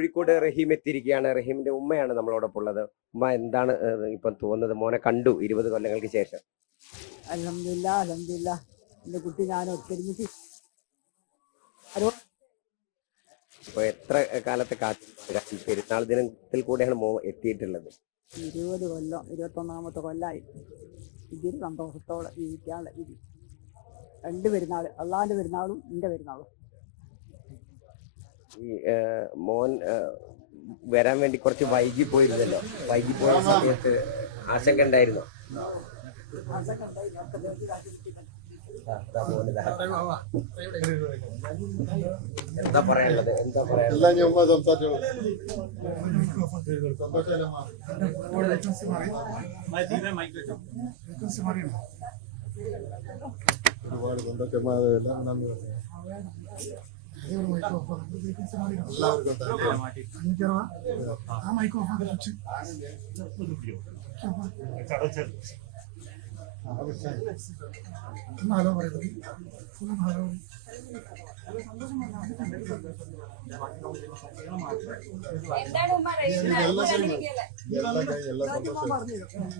കോഴിക്കോട് റഹീം എത്തിയിരിക്കുകയാണ്. റഹീമിന്റെ ഉമ്മയാണ് നമ്മളോടൊപ്പം ഉള്ളത്. ഉമ്മ, എന്താണ് ഇപ്പം തോന്നുന്നത്? മോനെ കണ്ടു 20 കൊല്ലങ്ങൾക്ക് ശേഷം. അൽഹംദുലില്ലാ അൽഹംദുലില്ലാ. എൻ്റെ കുട്ടി ഞാൻ ഒത്തൊരുമിച്ച് ഇപ്പൊ എത്ര കാലത്തെ കാത്തിരിപ്പാണ്? പെരുന്നാൾ ദിനത്തിൽ കൂടെയാണ് എത്തിയിട്ടുള്ളത്. 20 കൊല്ലം, 21ാമത്തെ കൊല്ലമായി. ഇതിൽ സന്തോഷത്തോടെ ജീവിക്കാനുള്ള വിധി. 2 പെരുന്നാൾ, അള്ളാഹിൻ്റെ പെരുന്നാളും എൻ്റെ പെരുന്നാളും. ഈ മോൻ വരാൻ വേണ്ടി കുറച്ച് വൈകി പോയിരുന്നല്ലോ. വൈകി പോയ സമയത്ത് ആശങ്ക ഉണ്ടായിരുന്നോ? എന്താ പറയാനുള്ളത്? ഒരുപാട് സന്തോഷമായ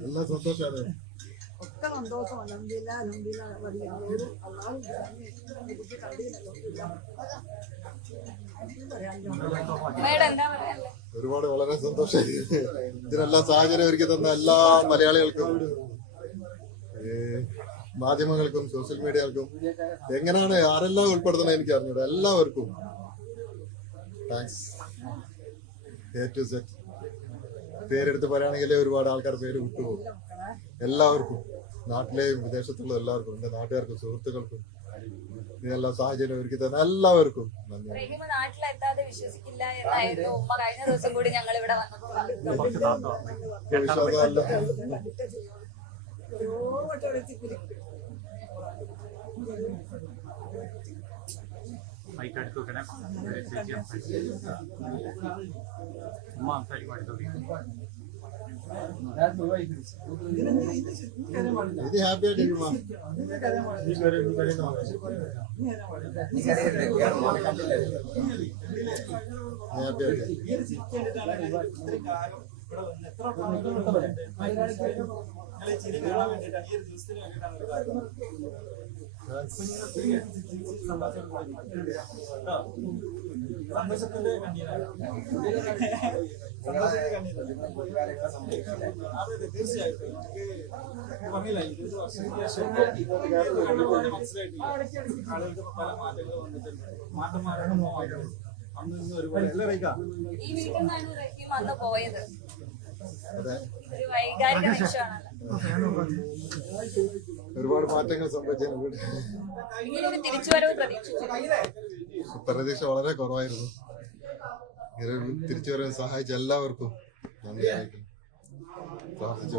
എല്ലാ സന്തോഷമാണ്. ഒക്കെ സന്തോഷം. അൽഹംദുലില്ലാ അൽഹംദുലില്ലാ. ഒരുപാട് വളരെ സന്തോഷമായി. ഇതിനെല്ലാം സാഹചര്യം ഒരുക്കി തന്ന എല്ലാ മലയാളികൾക്കും, മാധ്യമങ്ങൾക്കും, സോഷ്യൽ മീഡിയകൾക്കും, എങ്ങനെയാണ് ആരെല്ലാം ഉൾപ്പെടുത്തണം എനിക്ക് അറിഞ്ഞൂടെ, എല്ലാവർക്കും താങ്ക്സ്. A to Z. പേരെടുത്ത് പറയുകയാണെങ്കിൽ ഒരുപാട് ആൾക്കാർ പേര് വിട്ടുപോകും. എല്ലാവർക്കും, നാട്ടിലെയും വിദേശത്തുള്ള എല്ലാവർക്കും, എന്റെ നാട്ടുകാർക്കും സുഹൃത്തുക്കൾക്കും, ഇതെല്ലാം സാഹചര്യം ഒരുക്കി തന്ന എല്ലാവർക്കും നന്ദി. വിശ്വാസമല്ല. ഇത് ഹാപ്പി ആയിട്ടിരിക്കുമോ? ഹാപ്പി ആയിട്ട് തീർച്ചയായിട്ടും ആളുകൾക്ക് പല മാറ്റങ്ങൾ വന്നിട്ടുണ്ട്. മാറ്റം അന്ന് ഇന്ന് ഒരുപാട് ഈ വീട്ടിൽ നിന്നാണ് റഹീം അന്ന് പോയത്. ഒരു വൈകാരിക നിമിഷമാണല്ലോ. ഒരുപാട് മാറ്റങ്ങൾ സംഭവിച്ചു. ഇങ്ങനൊരു തിരിച്ചുവരവ് പ്രതീക്ഷ വളരെ കുറവായിരുന്നു. തിരിച്ചു വരാൻ സഹായിച്ച എല്ലാവർക്കും നന്ദിയായിരിക്കും. പ്രാർത്ഥിച്ചു.